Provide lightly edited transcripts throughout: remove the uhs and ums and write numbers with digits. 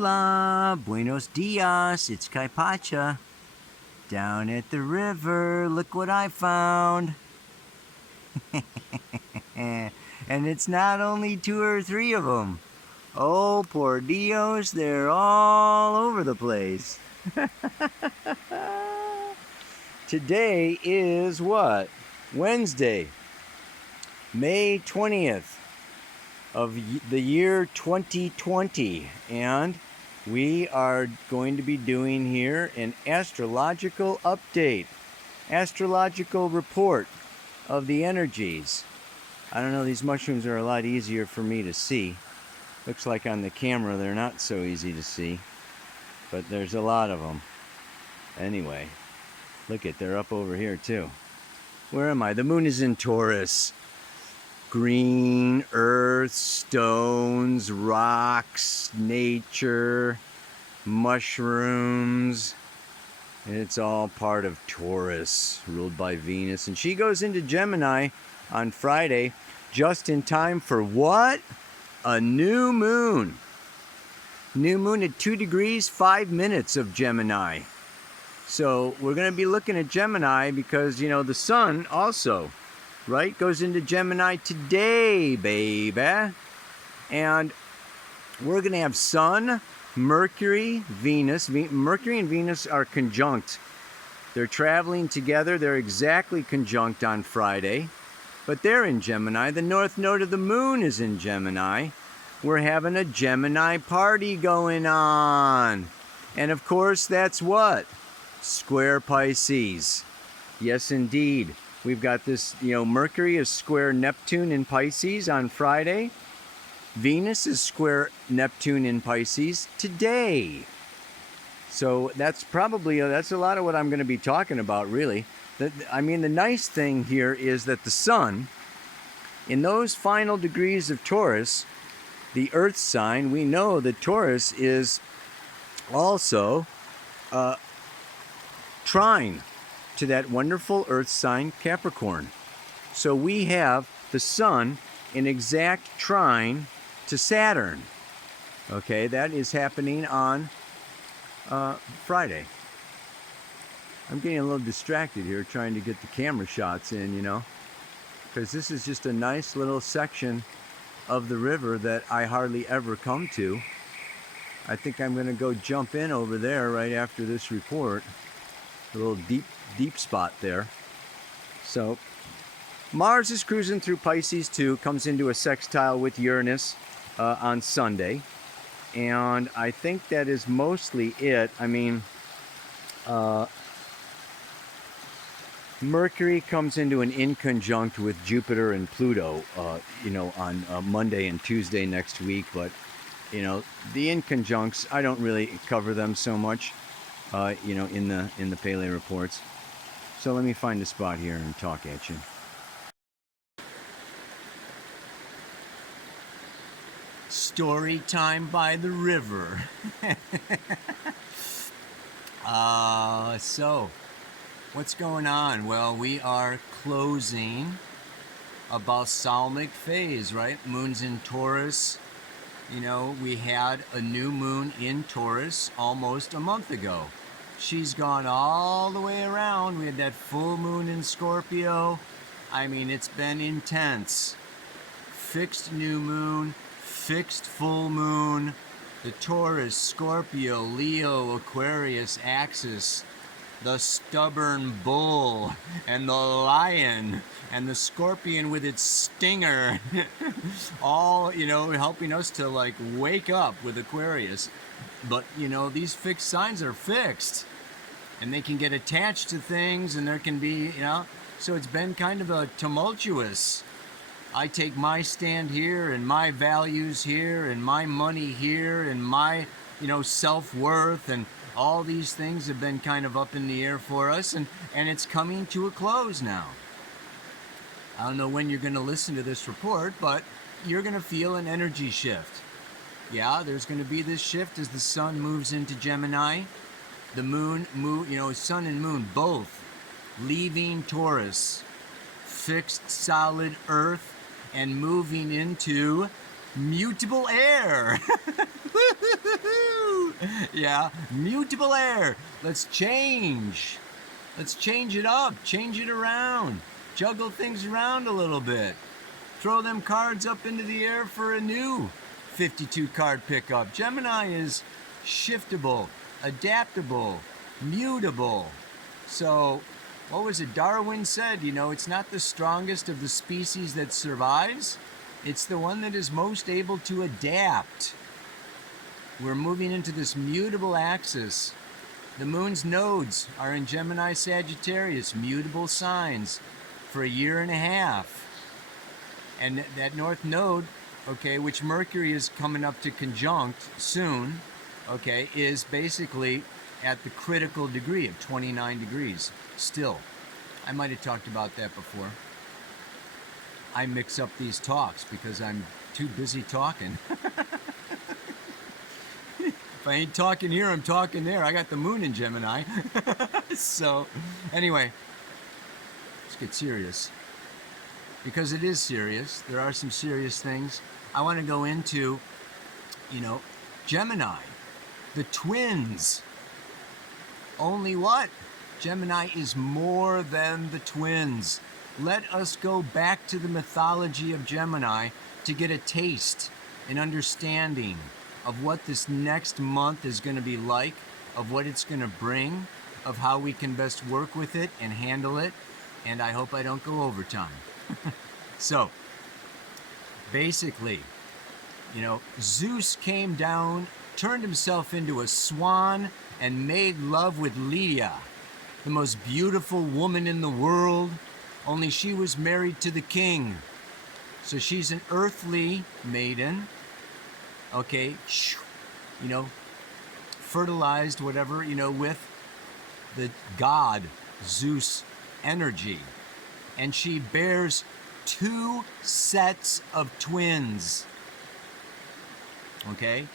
Hola, buenos dias, it's Kaipacha. Down at the river, look what I found. And it's not only 2 or 3 of them. Oh, por Dios, they're all over the place. Today is what? Wednesday, May 20th of the year 2020. And we are going to be doing here an astrological update, astrological report of the energies. I don't know, these mushrooms are a lot easier for me to see. Looks like on the camera they're not so easy to see, but there's a lot of them. Anyway, look at, they're up over here too. Where am I? The moon is in Taurus. Green, earth, stones, rocks, nature, mushrooms. And it's all part of Taurus, ruled by Venus. And she goes into Gemini on Friday, just in time for what? A new moon. New moon at 2 degrees, 5 minutes of Gemini. So we're going to be looking at Gemini because, you know, the sun also, right, goes into Gemini today, baby. And we're going to have Sun, Mercury, Venus. Mercury and Venus are conjunct. They're traveling together. They're exactly conjunct on Friday. But they're in Gemini. The north node of the moon is in Gemini. We're having a Gemini party going on. And of course, that's what? Square Pisces. Yes, indeed. We've got this, you know, Mercury is square Neptune in Pisces on Friday. Venus is square Neptune in Pisces today. So that's probably, that's a lot of what I'm going to be talking about, really. I mean, the nice thing here is that the sun, in those final degrees of Taurus, the earth sign, we know that Taurus is also trine to that wonderful earth sign Capricorn. So we have the sun in exact trine to Saturn. Okay, that is happening on Friday. I'm getting a little distracted here trying to get the camera shots in, you know, because this is just a nice little section of the river that I hardly ever come to. I think I'm going to go jump in over there right after this report. A little deep spot there. So Mars is cruising through Pisces too, comes into a sextile with Uranus on Sunday. And I think that is mostly it. I mean, Mercury comes into an inconjunct with Jupiter and Pluto, you know, on Monday and Tuesday next week. But, you know, the inconjuncts, I don't really cover them so much, you know, in the Pele reports. So let me find a spot here and talk at you. Story time by the river. So, what's going on? Well, we are closing a balsamic phase, right? Moon's in Taurus. You know, we had a new moon in Taurus almost a month ago. She's gone all the way around. We had that full moon in Scorpio. I mean, it's been intense. Fixed new moon, fixed full moon, the Taurus, Scorpio, Leo, Aquarius axis, the stubborn bull, and the lion, and the scorpion with its stinger, all, you know, helping us to like wake up with Aquarius. But, you know, these fixed signs are fixed, and they can get attached to things, and there can be, you know, so it's been kind of a tumultuous. I take my stand here, and my values here, and my money here, and my, you know, self-worth, and all these things have been kind of up in the air for us, and it's coming to a close now. I don't know when you're going to listen to this report, but you're going to feel an energy shift. Yeah, there's going to be this shift as the sun moves into Gemini. The moon, you know, sun and moon both leaving Taurus, fixed solid earth, and moving into mutable air. Yeah, mutable air. Let's change. Let's change it up, change it around, juggle things around a little bit. Throw them cards up into the air for a new 52 card pickup. Gemini is shiftable, adaptable, mutable. So, what was it? Darwin said, it's not the strongest of the species that survives. It's the one that is most able to adapt. We're moving into this mutable axis. The moon's nodes are in Gemini, Sagittarius, mutable signs for a year and a half. And that north node, okay, which Mercury is coming up to conjunct soon, okay, is basically at the critical degree of 29 degrees still. I might have talked about that before. I mix up these talks because I'm too busy talking. If I ain't talking here, I'm talking there. I got the moon in Gemini. So, anyway, let's get serious. Because it is serious. There are some serious things. I want to go into, Gemini, the twins. Only what? Gemini is more than the twins. Let us go back to the mythology of Gemini to get a taste, an understanding of what this next month is going to be like, of what it's going to bring, of how we can best work with it and handle it, and I hope I don't go overtime. So, basically, Zeus came down, turned himself into a swan, and made love with Leah, the most beautiful woman in the world, only she was married to the king. So she's an earthly maiden, okay, fertilized, whatever, with the god Zeus energy. And she bears 2 sets of twins, okay,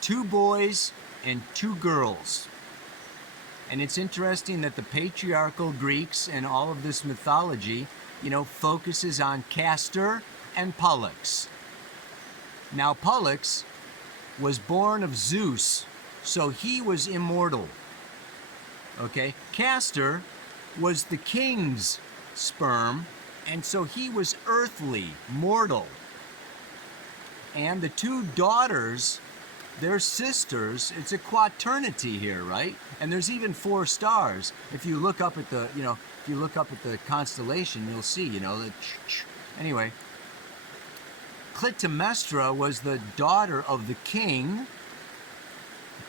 2 boys and 2 girls. And it's interesting that the patriarchal Greeks and all of this mythology, focuses on Castor and Pollux. Now, Pollux was born of Zeus, so he was immortal. Okay? Castor was the king's sperm, and so he was earthly, mortal. And the 2 daughters, they're sisters. It's a quaternity here, right? And there's even 4 stars. If you look up at the, if you look up at the constellation, you'll see, anyway. Clytemnestra was the daughter of the king,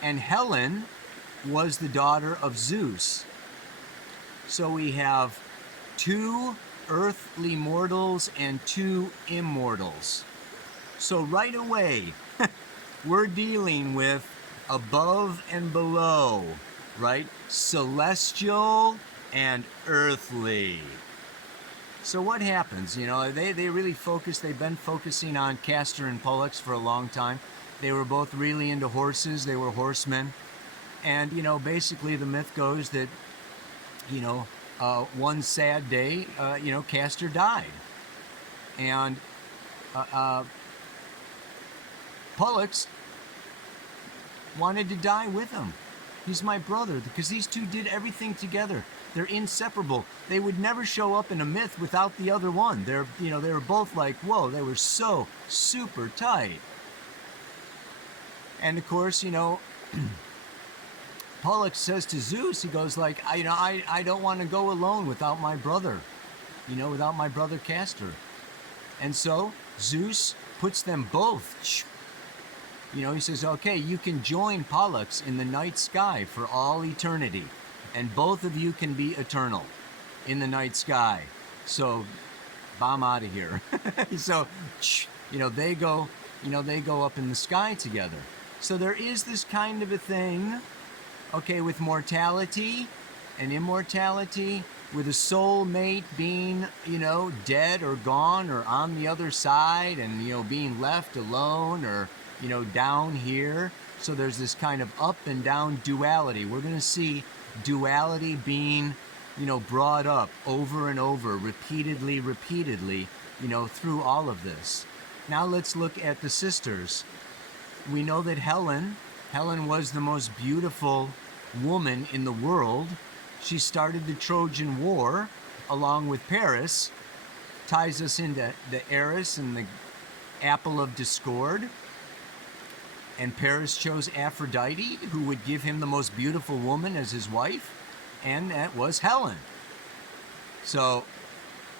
and Helen was the daughter of Zeus. So we have 2 earthly mortals and 2 immortals. So right away, we're dealing with above and below, right? Celestial and earthly. So what happens? They really focus, they've been focusing on Castor and Pollux for a long time. They were both really into horses. They were horsemen. And, basically the myth goes that, one sad day, Castor died. And Pollux wanted to die with him. He's my brother, because these 2 did everything together. They're inseparable. They would never show up in a myth without the other one. They were both like, whoa, they were so super tight. And of course, Pollux says to Zeus, he goes like, I don't want to go alone without my brother, without my brother Castor. And so Zeus puts them both, he says, okay, you can join Pollux in the night sky for all eternity. And both of you can be eternal in the night sky. So, bomb out of here. So, they go up in the sky together. So there is this kind of a thing, okay, with mortality and immortality, with a soulmate being, dead or gone or on the other side and, being left alone or, down here. So there's this kind of up and down duality. We're going to see duality being, brought up over and over, repeatedly, through all of this. Now let's look at the sisters. We know that Helen was the most beautiful woman in the world. She started the Trojan War along with Paris, ties us into the Eris and the apple of discord. And Paris chose Aphrodite, who would give him the most beautiful woman as his wife, and that was Helen. So,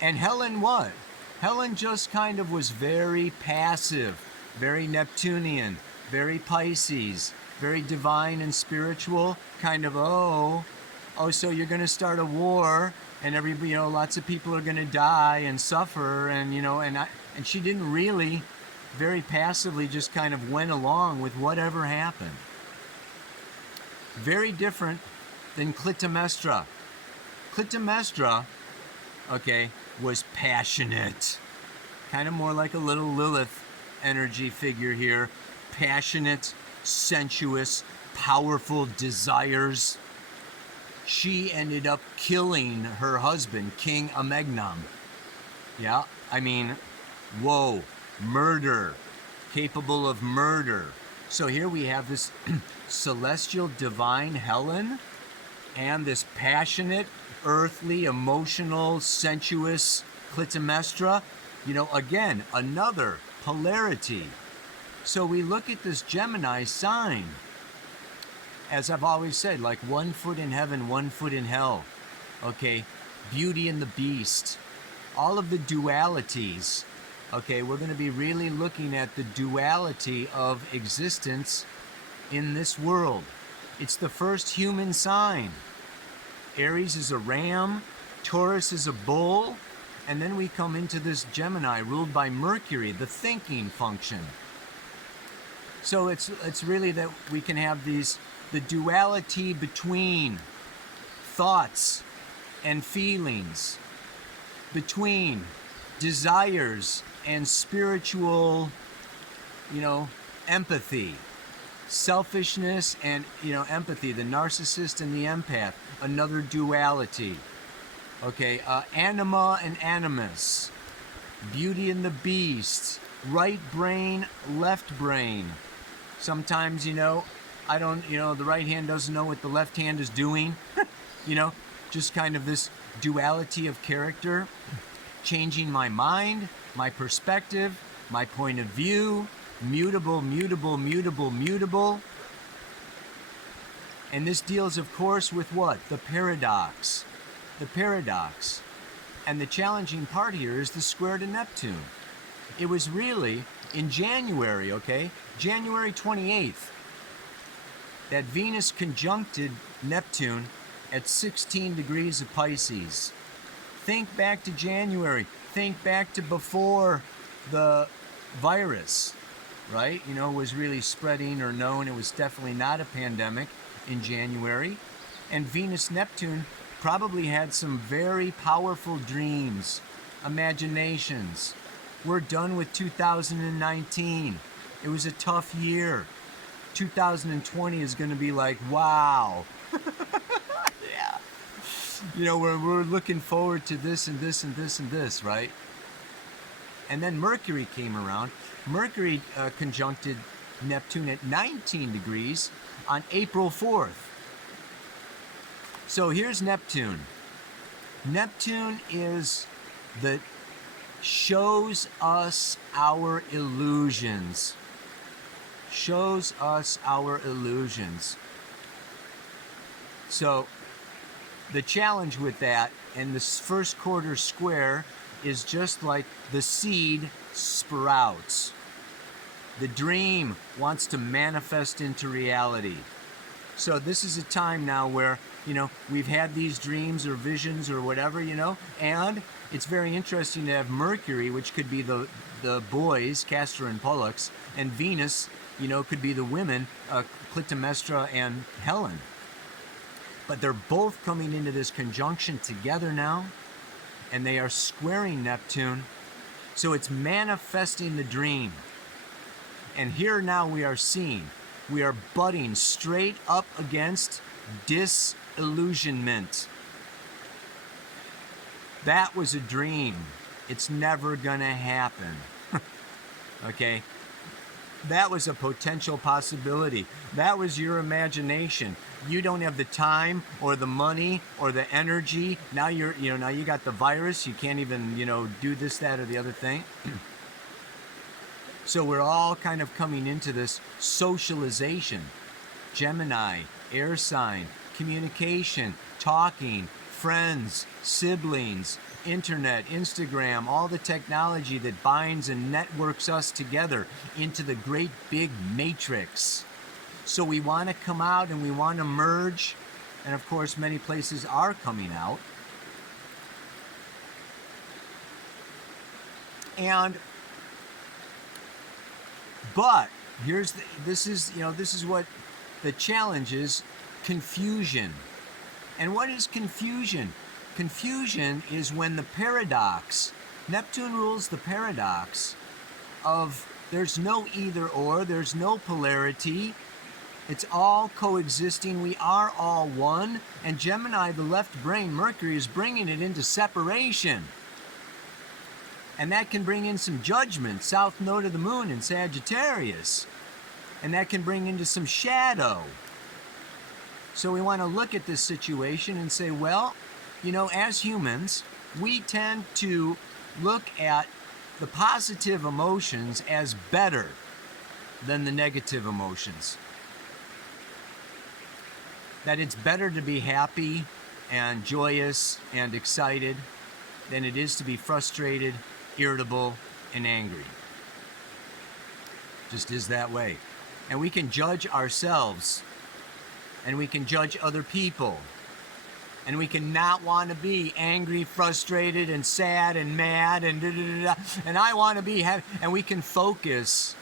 and Helen what? Helen just kind of was very passive, very Neptunian, very Pisces, very divine and spiritual, kind of, oh, so you're going to start a war, and everybody, lots of people are going to die and suffer, and, and she didn't really, very passively just kind of went along with whatever happened. Very different than Clytemnestra. Clytemnestra, was passionate. Kind of more like a little Lilith energy figure here. Passionate, sensuous, powerful desires. She ended up killing her husband, King Amegnon. Yeah, whoa, murder, capable of murder. So here we have this celestial divine Helen and this passionate, earthly, emotional, sensuous Clytemnestra. Again, another polarity. So we look at this Gemini sign, as I've always said, like 1 foot in heaven, 1 foot in hell. Beauty and the Beast. All of the dualities. We're going to be really looking at the duality of existence in this world. It's the first human sign. Aries is a ram, Taurus is a bull, and then we come into this Gemini ruled by Mercury, the thinking function. So it's really that we can have the duality between thoughts and feelings, between desires and spiritual, empathy, selfishness and, empathy, the narcissist and the empath, another duality. Anima and animus, Beauty and the Beast, right brain, left brain. Sometimes, the right hand doesn't know what the left hand is doing. Just kind of this duality of character, changing my mind, my perspective, my point of view, mutable, mutable, mutable, mutable. And this deals, of course, with what? The paradox. The paradox. And the challenging part here is the square to Neptune. It was really in January, January 28th, that Venus conjuncted Neptune at 16 degrees of Pisces. Think back to January. Think back to before the virus, right? Was really spreading or known. It was definitely not a pandemic in January. And Venus-Neptune probably had some very powerful dreams, imaginations. We're done with 2019. It was a tough year. 2020 is going to be like, wow. Yeah. We're looking forward to this and this and this and this, right? And then Mercury came around. Mercury conjuncted Neptune at 19 degrees on April 4th. So here's Neptune. Neptune is shows us our illusions. Shows us our illusions. So the challenge with that, and this first quarter square is just like the seed sprouts. The dream wants to manifest into reality. So this is a time now where, we've had these dreams or visions or whatever, and it's very interesting to have Mercury, which could be the boys, Castor and Pollux, and Venus, could be the women, Clytemnestra and Helen. But they're both coming into this conjunction together now, and they are squaring Neptune. So it's manifesting the dream. And here now we are butting straight up against disillusionment. That was a dream. It's never gonna happen. Okay? That was a potential possibility. That was your imagination. You don't have the time or the money or the energy. Now now you got the virus. You can't even, do this, that, or the other thing. So we're all kind of coming into this socialization. Gemini, air sign, communication, talking, friends, siblings, internet, Instagram, all the technology that binds and networks us together into the great big matrix. So we want to come out and we want to merge. And of course, many places are coming out. But this is what the challenge is: confusion. And what is confusion? Confusion is when the paradox, Neptune rules the paradox of there's no either or, there's no polarity, it's all coexisting, we are all one, and Gemini, the left brain, Mercury, is bringing it into separation. And that can bring in some judgment, south node of the moon in Sagittarius. And that can bring into some shadow. So we want to look at this situation and say, well, as humans, we tend to look at the positive emotions as better than the negative emotions. That it's better to be happy and joyous and excited than it is to be frustrated, irritable, and angry. Just is that way. And we can judge ourselves, and we can judge other people, and we can not want to be angry, frustrated, and sad, and mad, and and I want to be happy. And we can focus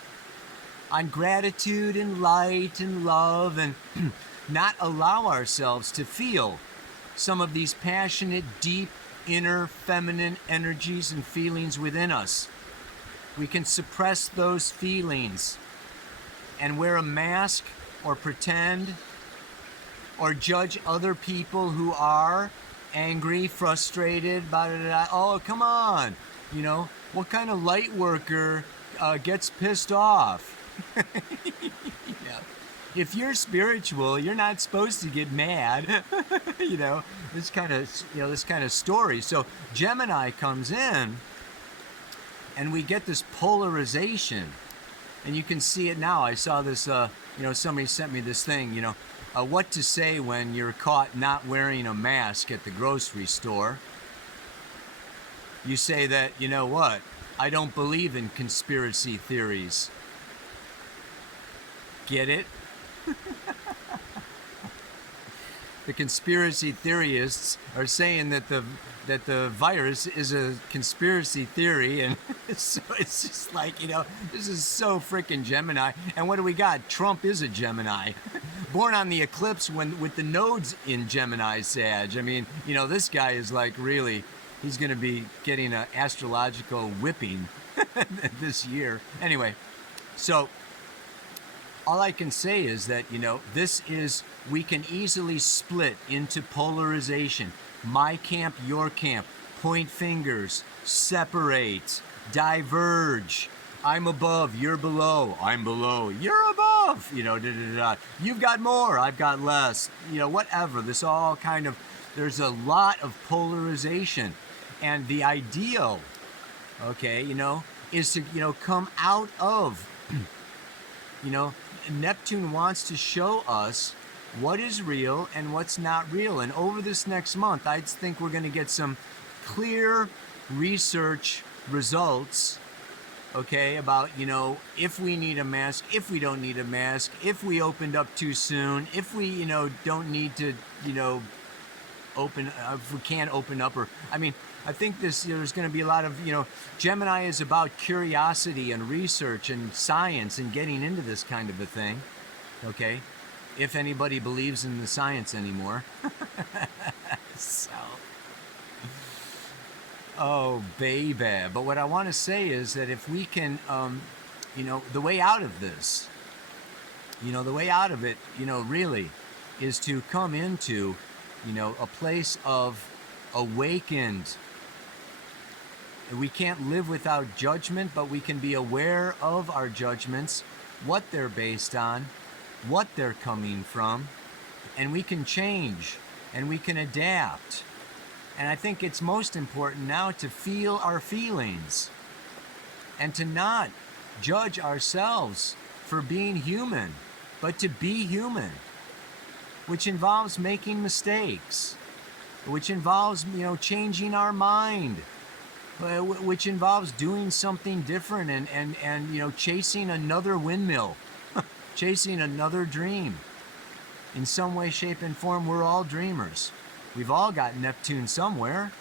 on gratitude and light and love, and not allow ourselves to feel some of these passionate, deep, inner feminine energies and feelings within us. We can suppress those feelings and wear a mask or pretend or judge other people who are angry, frustrated, blah, blah, blah. Oh, come on. What kind of light worker gets pissed off? Yeah. If you're spiritual, you're not supposed to get mad. This kind of story. So Gemini comes in, and we get this polarization, and you can see it now. I saw this. Somebody sent me this thing. What to say when you're caught not wearing a mask at the grocery store. You say that, what? I don't believe in conspiracy theories. Get it? The conspiracy theorists are saying that the virus is a conspiracy theory, and so it's just like, this is so freaking Gemini. And what do we got? Trump is a Gemini. Born on the eclipse with the nodes in Gemini Sag. I mean, this guy is like really, he's going to be getting an astrological whipping this year. Anyway, so all I can say is that, we can easily split into polarization. My camp, your camp. Point fingers. Separate. Diverge. I'm above, you're below. I'm below, you're above. You've got more, I've got less. Whatever. This all kind of, there's a lot of polarization. And the ideal, is to, come out of, Neptune wants to show us what is real and what's not real. And over this next month, I think we're going to get some clear research results, about, if we need a mask, if we don't need a mask, if we opened up too soon, if we, don't need to, open, if we can't open up, or, I think there's going to be a lot of, Gemini is about curiosity and research and science and getting into this kind of a thing, if anybody believes in the science anymore. So, oh, baby. But what I want to say is that if we can, the way out of this, the way out of it, really, is to come into, a place of awakened We can't live without judgment, but we can be aware of our judgments, what they're based on, what they're coming from, and we can change and we can adapt. And I think it's most important now to feel our feelings and to not judge ourselves for being human, but to be human, which involves making mistakes, which involves, changing our mind, which involves doing something different and chasing another windmill, chasing another dream. In some way, shape, and form, we're all dreamers. We've all got Neptune somewhere.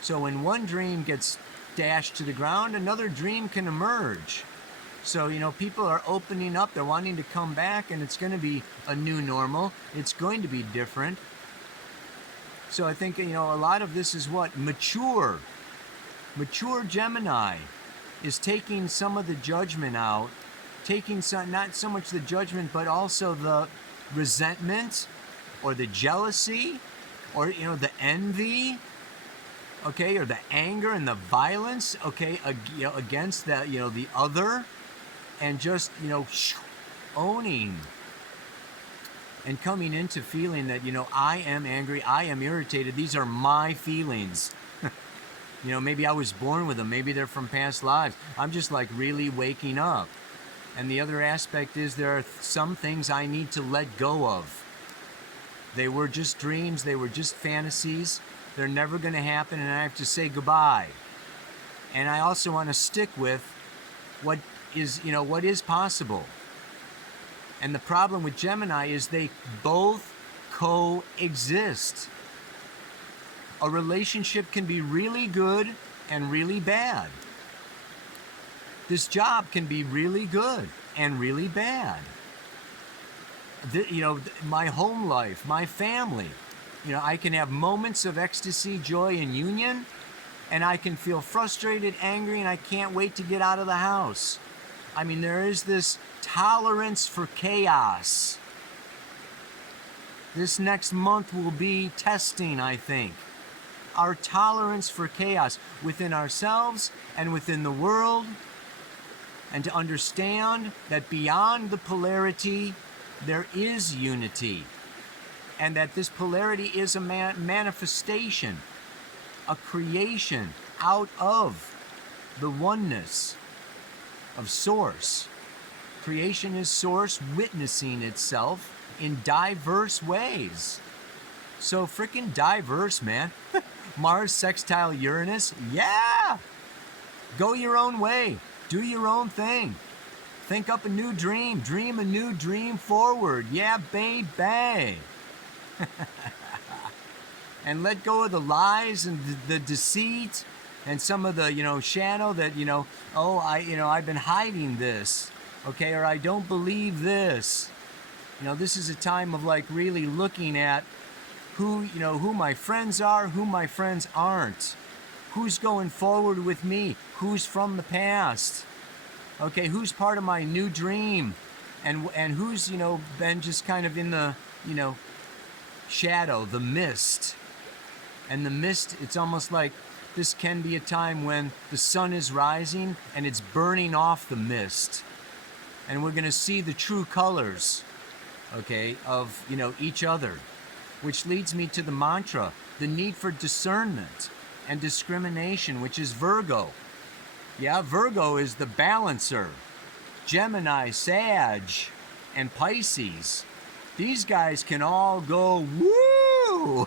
So when one dream gets dashed to the ground, another dream can emerge. So, people are opening up, they're wanting to come back, and it's going to be a new normal. It's going to be different. So I think, a lot of this is what? Mature Gemini is taking some of the judgment out, taking some, not so much the judgment, but also the resentment or the jealousy or, the envy, okay, or the anger and the violence, okay, against the, the other, and just, owning and coming into feeling that, I am angry, I am irritated, these are my feelings. Maybe I was born with them, maybe they're from past lives. I'm just like really waking up. And the other aspect is there are some things I need to let go of. They were just dreams, they were just fantasies, they're never going to happen, and I have to say goodbye. And I also want to stick with what is possible. And the problem with Gemini is they both coexist. A relationship can be really good and really bad. This job can be really good and really bad. My home life, my family, I can have moments of ecstasy, joy, and union, and I can feel frustrated, angry, and I can't wait to get out of the house. I mean, there is this tolerance for chaos. This next month will be testing, I think. Our tolerance for chaos within ourselves and within the world, and to understand that beyond the polarity, there is unity, and that this polarity is a manifestation, a creation out of the oneness of Source. Creation is Source witnessing itself in diverse ways. So freaking diverse, man. Mars sextile Uranus, yeah! Go your own way. Do your own thing. Think up a new dream. Dream a new dream forward. Yeah, baby. And let go of the lies and the deceit and some of the, shadow that, I've been hiding this, okay, or I don't believe this. This is a time of like really looking at who my friends are, who my friends aren't, who's going forward with me, who's from the past, okay, who's part of my new dream, and who's, been just kind of in the, shadow, the mist. And the mist, it's almost like this can be a time when the sun is rising and it's burning off the mist. And we're going to see the true colors, okay, of, each other. Which leads me to the mantra, the need for discernment and discrimination, which is Virgo. Yeah, Virgo is the balancer. Gemini, Sag, and Pisces. These guys can all go, woo!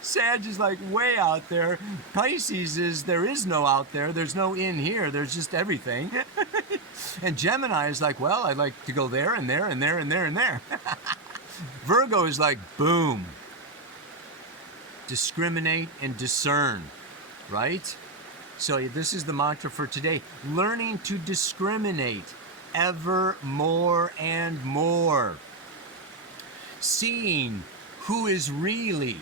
Sag is like way out there. Pisces is, there is no out there. There's no in here. There's just everything. And Gemini is like, well, I'd like to go there and there and there and there and there. Virgo is like, boom. Discriminate and discern, right? So this is the mantra for today. Learning to discriminate ever more and more. Seeing who it really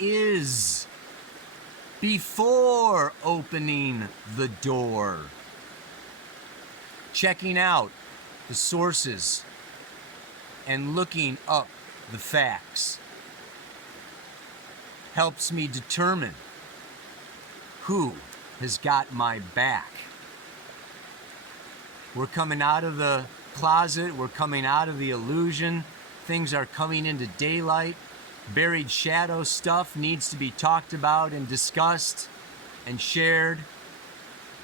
is before opening the door. Checking out the sources and looking up the facts. helps me determine who has got my back. We're coming out of the closet. We're coming out of the illusion. Things are coming into daylight. Buried shadow stuff needs to be talked about and discussed and shared.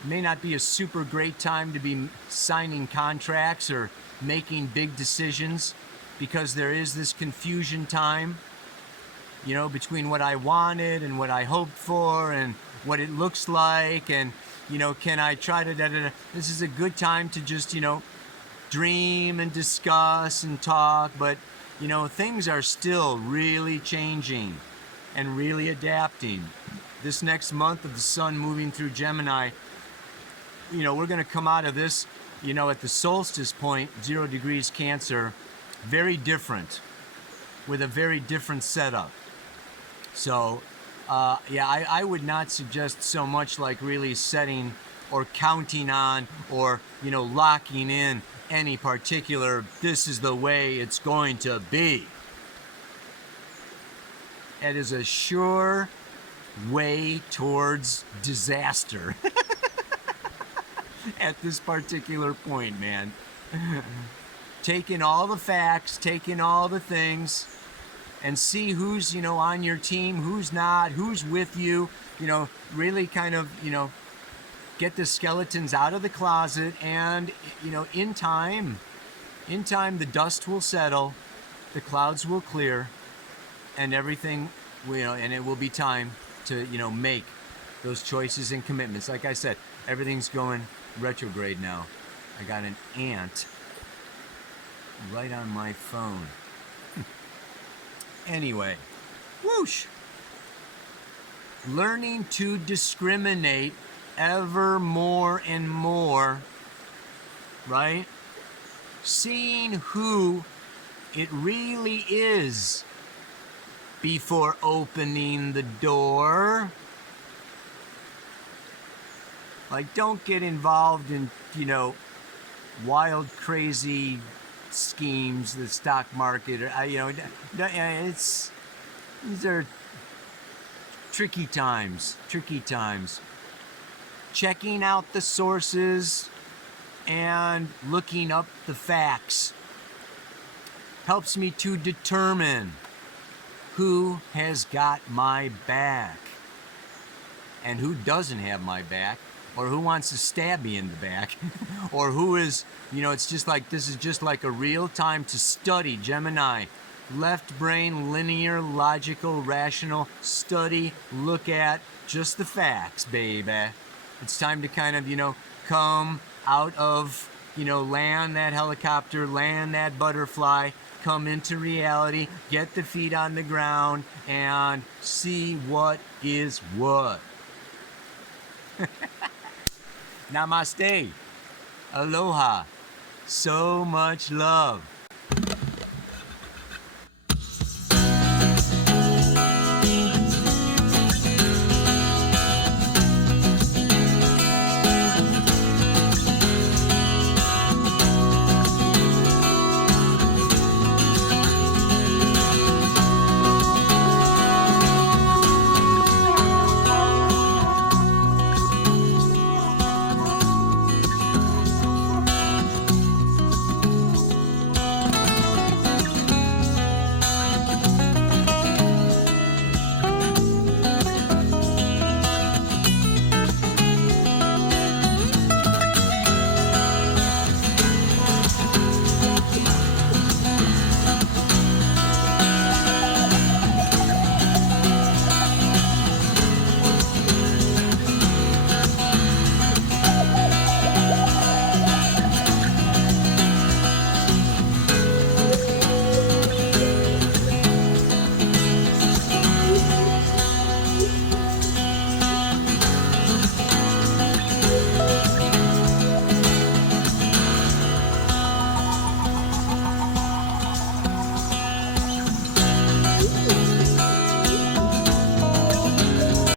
It may not be a super great time to be signing contracts or making big decisions because there is this confusion time, you know, between what I wanted and what I hoped for and what it looks like, and, you know, can I try to da-da-da. This is a good time to just, you know, dream and discuss and talk, but, you know, things are still really changing and really adapting. This next month of the sun moving through Gemini, you know, we're going to come out of this, you know, at the solstice point, 0 degrees Cancer, very different, with a very different setup. So, yeah, I would not suggest so much like really setting or counting on or, you know, locking in any particular, this is the way it's going to be. It is a sure way towards disaster at this particular point, man. Taking all the facts, taking all the things, and see who's, you know, on your team, who's not, who's with you, you know, really kind of, you know, get the skeletons out of the closet, and, you know, in time, the dust will settle, the clouds will clear, and everything, you know, and it will be time to, you know, make those choices and commitments. Like I said, everything's going retrograde now. I got an ant right on my phone. Anyway, whoosh. Learning to discriminate ever more and more, right? Seeing who it really is before opening the door. Like, don't get involved in, you know, wild, crazy schemes, the stock market, or, you know, these are tricky times. Checking out the sources and looking up the facts helps me to determine who has got my back and who doesn't have my back, or who wants to stab me in the back, or who is, you know, it's just like, this is just like a real time to study, Gemini. Left brain, linear, logical, rational, study, look at just the facts, baby. It's time to kind of, you know, come out of, you know, land that helicopter, land that butterfly, come into reality, get the feet on the ground, and see what is what. Namaste. Aloha. So much love.